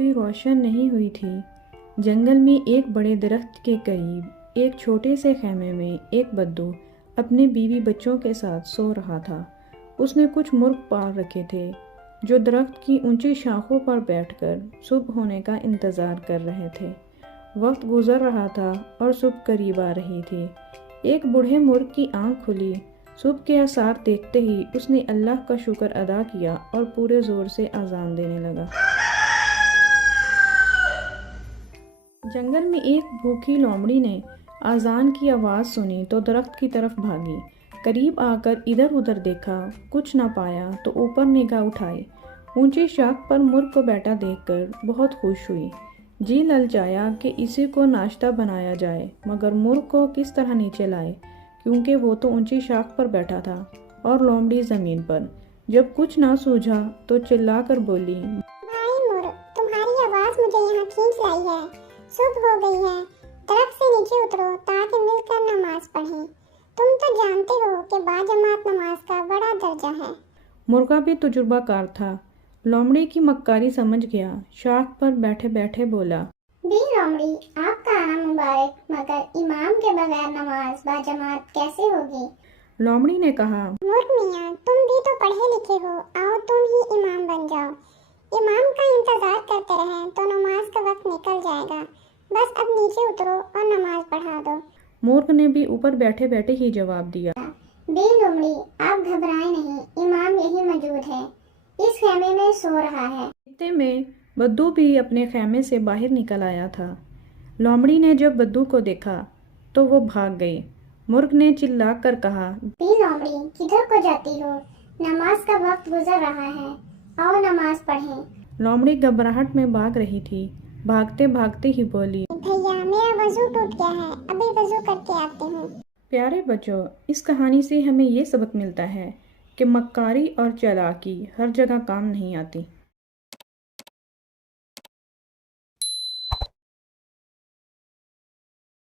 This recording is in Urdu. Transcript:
بھی روشن نہیں ہوئی تھی۔ جنگل میں ایک بڑے درخت کے قریب ایک چھوٹے سے خیمے میں ایک بدو اپنے بیوی بچوں کے ساتھ سو رہا تھا۔ اس نے کچھ مرغ پال رکھے تھے جو درخت کی اونچی شاخوں پر بیٹھ کر صبح ہونے کا انتظار کر رہے تھے۔ وقت گزر رہا تھا اور صبح قریب آ رہی تھی۔ ایک بوڑھے مرغ کی آنکھ کھلی۔ صبح کے آثار دیکھتے ہی اس نے اللہ کا شکر ادا کیا اور پورے زور سے اذان دینے لگا۔ جنگل میں ایک بھوکی لومڑی نے اذان کی آواز سنی تو درخت کی طرف بھاگی۔ قریب آ کر ادھر ادھر دیکھا، کچھ نہ پایا تو اوپر نگاہ اٹھائی۔ اونچی شاخ پر مرغ کو بیٹھا دیکھ کر بہت خوش ہوئی۔ جی للچایا کہ اسی کو ناشتہ بنایا جائے، مگر مرغ کو کس طرح نیچے لائے کیونکہ وہ تو اونچی شاخ پر بیٹھا تھا اور لومڑی زمین پر۔ جب کچھ نہ سوجھا تو چلا کر بولی، بھائی مرغ، تمہاری آواز مجھے یہاں کھینچ لائی ہے۔ صبح ہو گئی ہے، درخت سے نیچے اترو تاکہ مل کر نماز پڑھیں۔ تم تو جانتے ہو کہ باجماعت نماز کا بڑا درجہ ہے۔ مرغا بھی تجربہ کار تھا، لومڑی کی مکاری سمجھ گیا، شاخ پر بیٹھے بیٹھے بولا، بی لومڑی، آپ کا آنا مبارک، مگر امام کے بغیر نماز باجماعت کیسے ہوگی؟ لومڑی نے کہا، مرغ میاں، تم بھی تو پڑھے لکھے ہو، آؤ تم ہی امام بن جاؤ۔ امام کا انتظار کرتے رہیں تو نماز کا وقت نکل جائے گا۔ بس اب نیچے اترو اور نماز پڑھا دو۔ مرغ نے بھی اوپر بیٹھے بیٹھے ہی جواب دیا، بی لومڑی، آپ گھبرائیں نہیں، امام یہی موجود ہے، اس خیمے میں سو رہا ہے۔ اتنے میں بدو بھی اپنے خیمے سے باہر نکل آیا تھا۔ لومڑی نے جب بدو کو دیکھا تو وہ بھاگ گئی۔ مرغ نے چلا کر کہا، بی لومڑی، کدھر کو جاتی ہو؟ نماز کا وقت گزر رہا ہے، آؤ نماز پڑھیں۔ لومڑی گھبراہٹ میں بھاگ رہی تھی، بھاگتے بھاگتے ہی بولی، بھیا میرا وضو ٹوٹ گیا ہے، ابھی وضو کر کے آتی ہوں۔ پیارے بچوں، اس کہانی سے ہمیں یہ سبق ملتا ہے کہ مکاری اور چالاکی ہر جگہ کام نہیں آتی۔